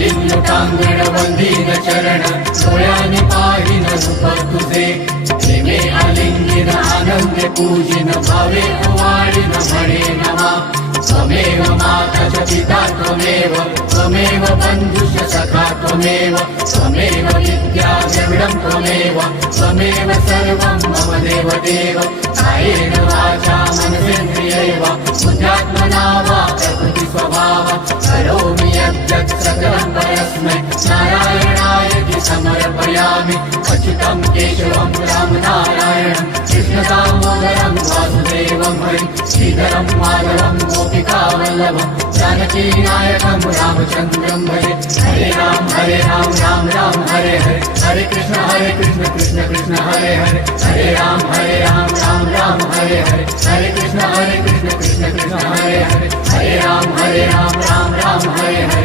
लोटांगण वंदीन चरण डोळ्याने पाहिन रूप तुझे प्रेमे आलिंगिन आनंदे पूजिन भावे ओवाळीन म्हणे नमा त्वमेव माता च पिता त्वमेव त्वमेव बन्धुश्च सखा त्वमेव त्वमेव विद्या द्रविडं त्वमेव त्वमेव सर्वं मम देव देव कायेन वाचा मनसेन्द्रियैव बुद्ध्यात्मना वा प्रकृति स्वभाव करोमि यद्यत् सकलं परस्मै नारायणायति समर्पयामि अच्युतं केशवं रामनारायणं कृष्णदामोदरं वासुदेवं हरिं श्रीधरं माधवं गोपिकावल्लभं जानकीनायकं रामचन्द्रं भजे हरे राम राम राम हरे हरे हरे कृष्ण कृष्ण कृष्ण हरे हरे हरे राम राम हरे हरे हरे कृष्ण कृष्ण कृष्ण हरे हरे हरे राम राम हरे हरे